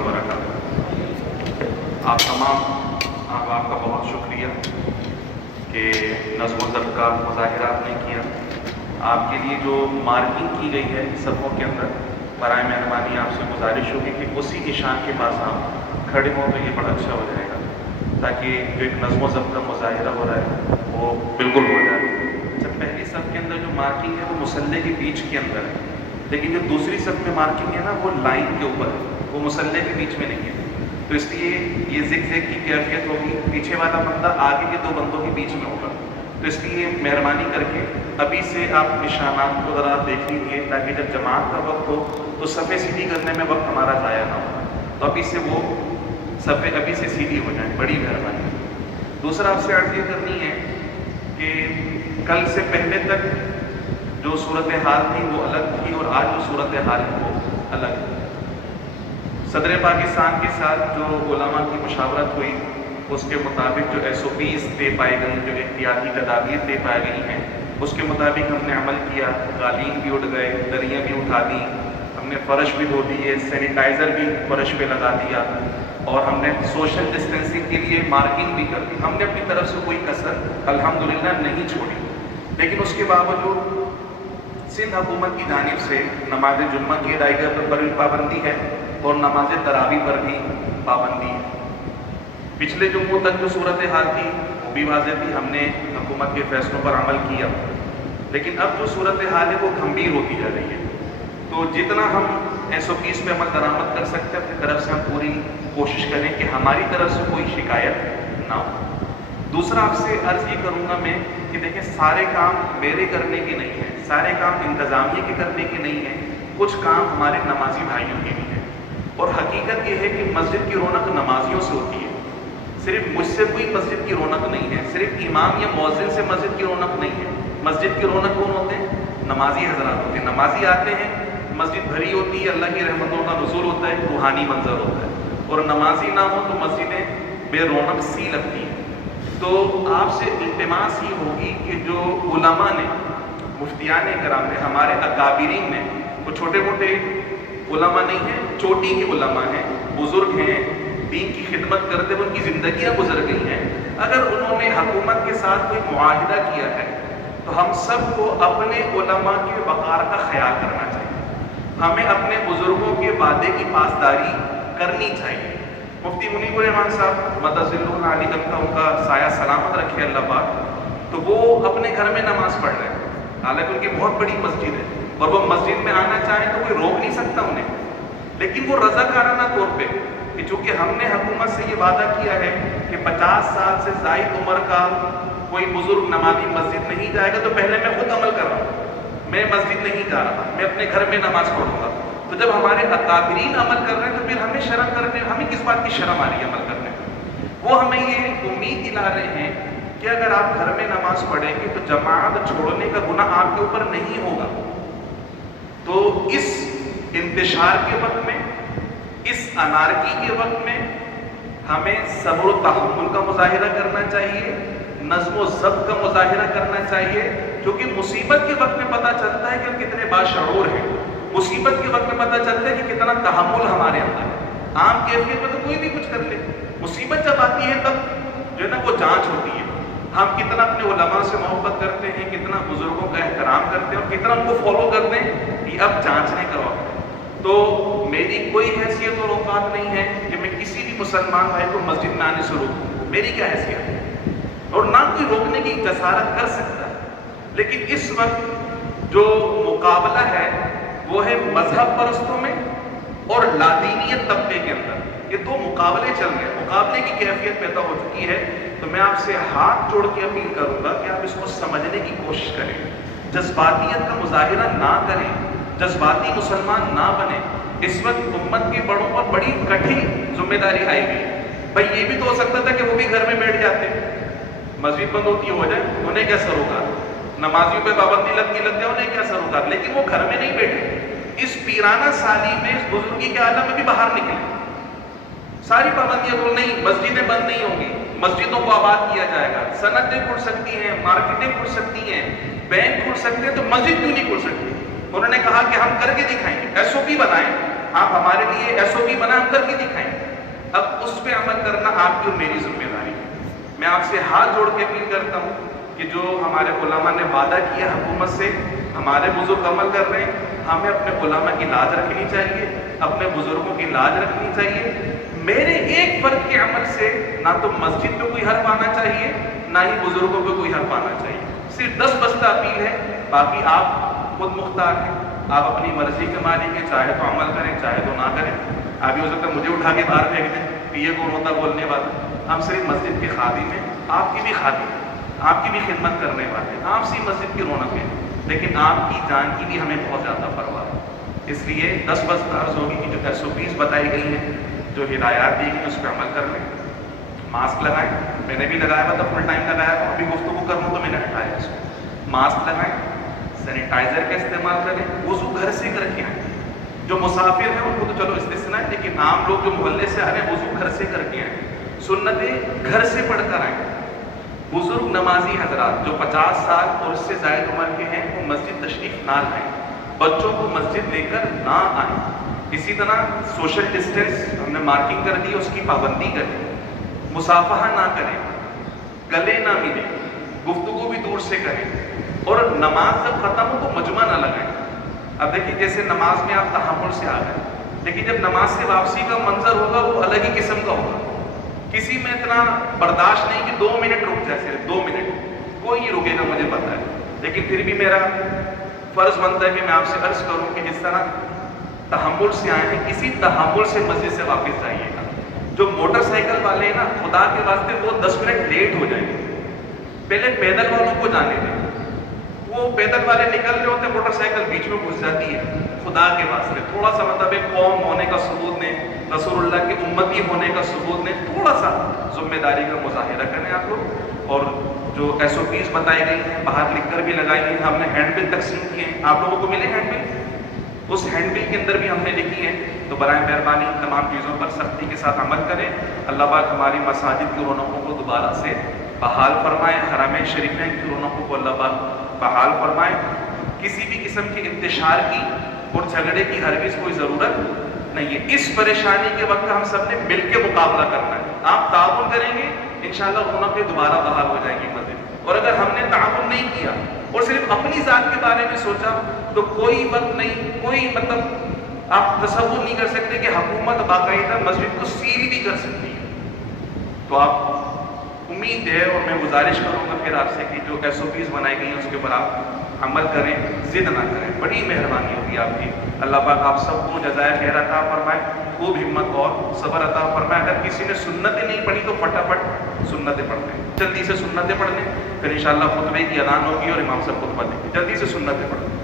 वबरकातुहू। आप तमाम आप का बहुत शुक्रिया कि नज़्म व ज़ब्त का मुज़ाहिरा आपने किया। आपके लिए जो मार्किंग की गई है सफ़ों के अंदर, बराए मेहरबानी आपसे गुजारिश होगी कि उसी निशान के पास आप खड़े हों तो ये बड़ा अच्छा हो जाएगा, ताकि जो एक नज़्म व ज़ब्त का मुज़ाहिरा हो रहा है वो बिल्कुल हो जाए। अच्छा, पहली सफ़ के अंदर जो मार्किंग है वो मुसल्ले के बीच के अंदर है, लेकिन जो दूसरी सफ़ में मार्किंग है ना वो लाइन के ऊपर है, वो मुसल्ले के बीच में नहीं है। तो इसलिए ये ज़िग-ज़ैग की कैफियत होगी, पीछे वाला बंदा आगे के दो बंदों के बीच में होगा। तो इसलिए मेहरबानी करके अभी से आप निशानात को ज़रा देख लीजिए, ताकि जब जमात का वक्त हो तो सफ़े सीधी करने में वक्त हमारा ज़ाया ना हो। तो अभी से वो सफ़े अभी से सीधी हो जाए, बड़ी मेहरबानी। दूसरा आपसे अर्ज़ ये करनी है कि कल से पहले तक जो सूरत हाल थी वो अलग थी और आज जो सूरत हाल है वो अलग है। सदर पाकिस्तान के साथ जो उलमा की मुशावरत हुई उसके मुताबिक जो SOPs तय पाई गई, जो एहतियाती तदाबीर तय पाई गई हैं, उसके मुताबिक हमने अमल किया। कालीन भी उठ गए, दरियाँ भी उठा दी, हमने फ़र्श भी धो दिए, सैनिटाइज़र भी फ़र्श पे लगा दिया और हमने सोशल डिस्टेंसिंग के लिए मार्किंग भी कर दी। हमने अपनी तरफ से कोई कसर अल्हम्दुलिल्लाह नहीं छोड़ी। लेकिन उसके बावजूद सिंध हुकूमत की जानिब से नमाज जुम्मा की अदायगी पर भी पाबंदी है और नमाज तरावी पर भी पाबंदी है। पिछले जुम्मों तक जो सूरत हाल थी वो भी वाज़ेह थी, हमने हुकूमत के फैसलों पर अमल किया। लेकिन अब जो सूरत हाल है वो गंभीर होती जा रही है। तो जितना हम SOPs पे अमल दरामद कर सकते हैं अपनी तरफ से हम पूरी कोशिश करें कि हमारी तरफ से कोई शिकायत ना हो। दूसरा आपसे अर्ज़ ये करूँगा मैं कि देखें, सारे काम मेरे करने के नहीं हैं, सारे काम इंतज़ामिया के करने के नहीं हैं, कुछ काम हमारे नमाजी भाइयों के भी हैं। और हकीकत ये है कि मस्जिद की रौनक नमाजियों से होती है। सिर्फ मुझसे कोई मस्जिद की रौनक नहीं है, सिर्फ इमाम या मुअज्जिन से मस्जिद की रौनक नहीं है। मस्जिद की रौनक कौन होते हैं? नमाजी हजरात होते हैं। नमाजी आते हैं, मस्जिद भरी होती है, अल्लाह की रहमतों का नुज़ूल होता है, रूहानी मंजर होता है। और नमाजी ना हो तो मस्जिदें बेरौनक सी लगती हैं। तो आपसे इल्तिमास ही होगी कि जो उलमा ने, मुफ्तियान कराम ने, हमारे अकाबिरीन ने, वो छोटे मोटे उलमा नहीं हैं, चोटी के उलमा हैं, बुज़ुर्ग हैं, दीन की खिदमत करते हुए उनकी ज़िंदगियाँ गुजर गई हैं। अगर उन्होंने हुकूमत के साथ कोई मुआहिदा किया है तो हम सबको अपने उलमा के वक़ार का ख्याल करना चाहिए। हमें अपने बुज़ुर्गों के वादे की पासदारी करनी चाहिए। मुफ्ती मुनीबुर रहमान साहब मदज़िल्लुहुल आली दम का उनका साया सलामत रखे अल्लाह पाक, तो वो अपने घर में नमाज़ पढ़ रहे हैं, हालांकि उनकी बहुत बड़ी मस्जिद है और वो मस्जिद में आना चाहें तो कोई रोक नहीं सकता उन्हें। लेकिन वो रज़ाकाराना तौर पे कि चूँकि हमने हुकूमत से ये वादा किया है कि 50 साल से ज़ायद उम्र का कोई बुज़ुर्ग नमाज़ी मस्जिद नहीं जाएगा, तो पहले मैं खुद अमल कर रहा हूँ, मैं मस्जिद नहीं जा रहा, मैं अपने घर में नमाज़ पढ़ूँगा। तो जब हमारे अकाबिरीन अमल कर रहे हैं तो फिर हमें शर्म करने, हमें किस बात की शर्म आ रही है अमल करने में? वो हमें ये उम्मीद दिला रहे हैं कि अगर आप घर में नमाज पढ़ेंगे तो जमात छोड़ने का गुनाह आपके ऊपर नहीं होगा। तो इस इंतशार के वक्त में, इस अनारकी के वक्त में हमें सब्र व तहम्मुल का मुज़ाहिरा करना चाहिए, नज़्म व ज़ब्त का मुज़ाहिरा करना चाहिए, क्योंकि मुसीबत के वक्त में पता चलता है कि हम कितने बाशऊर हैं। मुसीबत के वक्त में पता चलता है कि कितना तहम्मुल हमारे अंदर है। आम कैफियत में तो कोई भी कुछ कर ले, मुसीबत जब आती है तब जो है ना वो जांच होती है। हम कितना अपने उलमा से मोहब्बत करते हैं, कितना बुजुर्गों का एहतराम करते हैं और कितना उनको फॉलो करते हैं, ये अब जांचने का वक्त है। तो मेरी कोई हैसियत और औकात नहीं है कि मैं किसी भी मुसलमान भाई को मस्जिद में आने से रोकूं, मेरी क्या हैसियत है, और ना कोई रोकने की जसारत कर सकता है। लेकिन इस वक्त जो मुकाबला है वो है मजहब परस्तों में और लादीनियत तबके के अंदर। ये दो मुकाबले चल रहे हैं, मुकाबले की कैफियत पैदा हो चुकी है। तो मैं आपसे हाथ जोड़ के अपील करूंगा कि आप इसको समझने की कोशिश करें, जज्बातियत का मुजाहिरा ना करें, जज्बाती मुसलमान ना बने। इस वक्त उम्मत के बड़ों पर बड़ी कठिन जिम्मेदारी आई हुई है। भाई ये भी तो हो सकता था कि वो भी घर में बैठ जाते, मस्जिद बंद होती हो जाए, उन्हें क्या सरोकार, नमाजियों पे पाबंदी लग जाए, उन्हें क्या सरोकार, लेकिन वो घर में नहीं बैठे। इस पीराना साली में, इस बुजुर्गी के आलम में भी बाहर निकले। सारी पाबंदियां तो नहीं, मस्जिदें बंद नहीं होंगी, मस्जिदों को आबाद किया जाएगा, सनतें खुल सकती हैं, मार्केटें खुल सकती हैं, बैंक खुल सकते हैं, तो मस्जिद क्यों नहीं खुल सकती? उन्होंने कहा कि हम करके दिखाएंगे, SOP बनाएं, आप हमारे लिए SOP बनाएं, हम करके दिखाएंगे। اس پہ عمل کرنا آپ کی اور میری ذمہ داری ہے۔ میں آپ سے ہاتھ جوڑ کے اپیل کرتا ہوں کہ جو ہمارے علماء نے وعدہ کیا حکومت سے، ہمارے بزرگ عمل کر رہے ہیں، ہمیں اپنے علماء کی لاج رکھنی چاہیے، اپنے بزرگوں کی لاج رکھنی چاہیے۔ میرے ایک فرد کے عمل سے نہ تو مسجد پہ کوئی حرف آنا چاہیے، نہ ہی بزرگوں پہ کوئی حرف آنا چاہیے۔ صرف 10 بستہ اپیل ہے، باقی آپ خود مختار ہیں، آپ اپنی مرضی کے مالک ہیں، چاہے تو عمل کریں چاہے تو نہ کریں۔ آپ یہ ہو سکتا ہے مجھے اٹھا کے باہر پھینک دیں کہ یہ کون ہوتا بولنے والا۔ ہم صرف مسجد کے خادم ہیں، آپ کی بھی خادم ہیں، آپ کی بھی خدمت کرنے والے ہیں، آپ سی مسجد کی رونق ہے، لیکن آپ کی جان کی بھی ہمیں بہت زیادہ پرواہ ہے۔ اس لیے 10 بستہ عرض ہوگی کہ جو SOPs بتائی گئی ہیں، جو ہدایات دی گئی اس پہ عمل کر لیں۔ ماسک لگائیں، میں نے بھی لگایا ہوا تھا، فل ٹائم لگایا تھا، ابھی گفتگو کروں تو میں نے ہٹایا اس کو۔ ماسک لگائیں، سینیٹائزر کا استعمال کریں، وضو گھر سے کر کے آئیں۔ جو مسافر ہیں ان کو تو چلو استثناء ہے، لیکن عام لوگ جو محلے سے آ رہے ہیں وضو گھر سے کر کے آئیں، سنتیں گھر سے پڑھ کر آئیں۔ بزرگ نمازی حضرات جو 50 سال اور اس سے زائد عمر کے ہیں وہ مسجد تشریف نہ لائیں، بچوں کو مسجد لے کر نہ آئیں۔ اسی طرح سوشل ڈسٹینس ہم نے مارکنگ کر دی، اس کی پابندی کریں، مصافحہ نہ کریں، گلے نہ ملیں، گفتگو بھی دور سے کریں، اور نماز جب ختم ہو تو مجمع نہ لگائیں۔ اب دیکھیں جیسے نماز میں آپ تحمل سے آ گئے، لیکن جب نماز سے واپسی کا منظر ہوگا وہ الگ ہی قسم کا ہوگا۔ کسی میں اتنا برداشت نہیں کہ 2 منٹ رک جائے، صرف 2 منٹ، کوئی نہیں رکے گا مجھے پتا ہے، لیکن پھر بھی میرا فرض بنتا ہے کہ میں آپ سے عرض کروں کہ جس طرح تحمل سے آئے ہیں، کسی تحمل سے مسجد سے واپس جائیے گا۔ جو موٹر سائیکل والے ہیں نا، خدا کے واسطے وہ 10 منٹ لیٹ ہو جائیں گے، پہلے پیدل والوں کو جانے دیں۔ وہ پیدل والے نکل رہے ہوتے ہیں، موٹر سائیکل بیچ میں گھس جاتی ہے، خدا کے واسطے تھوڑا سا مطلب ایک قوم ہونے کا ثبوت دیں، رسول اللہ کے امتی ہونے کا ثبوت دیں، تھوڑا سا ذمہ داری کا مظاہرہ کریں آپ لوگ۔ اور جو SOPs بتائی گئی ہیں باہر لکھ کر بھی لگائی ہیں، ہم نے ہینڈ بل تقسیم کیے ہیں، آپ لوگوں کو ملے ہینڈ بل، اس ہینڈ بل کے اندر بھی ہم نے لکھی ہے، تو برائے مہربانی تمام چیزوں پر سختی کے ساتھ عمل کریں۔ اللہ پاک ہماری مساجد کی رونقوں کو دوبارہ سے بحال فرمائے، حرمین شریفین کی رونقوں کو اللہ پاک بحال فرمائے۔ کسی بھی قسم کے انتشار کی اور جھگڑے کی ہرگز کوئی ضرورت نہیں ہے۔ اس پریشانی کے وقت ہم سب نے مل کے مقابلہ کرنا ہے۔ آپ تعاون کریں گے انشاءاللہ رونقیں دوبارہ بحال ہو جائیں گی مسجد، اور اگر ہم نے تعاون نہیں کیا اور صرف اپنی ذات کے بارے میں سوچا تو کوئی وقت نہیں، کوئی مطلب آپ تصور نہیں کر سکتے کہ حکومت باقاعدہ مسجد کو سیل بھی کر سکتی ہے۔ تو آپ امید ہے، اور میں گزارش کروں گا پھر آپ سے کہ جو SOPs بنائی گئی ہیں اس کے اوپر آپ عمل کریں، ضد نہ کریں، بڑی مہربانی ہوگی آپ کی۔ اللہ پاک آپ سب کو جزائے خیر عطا فرمائے، خوب ہمت اور صبر عطا فرمائے۔ اگر کسی نے سنتیں نہیں پڑھی تو فٹافٹ سنتیں پڑھ لیں، جلدی سے سنتیں پڑھ لیں، پھر انشاءاللہ خطبے کی اذان ہوگی اور امام صاحب خطبہ دیں گے، جلدی سے سنتیں پڑھ لیں۔